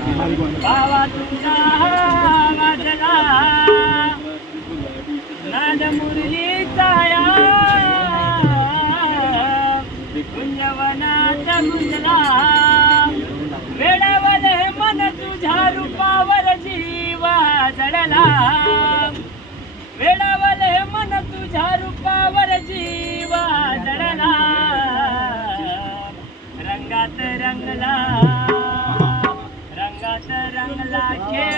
भावा तुमचा वाजला नाद मुरलीचा कुंजवनात मुजला वेळावर मन तुझा रूपावर जीवा जडला वेळावर मन तुझ्या रूपावर जीवा जडला रंगात रंगला la not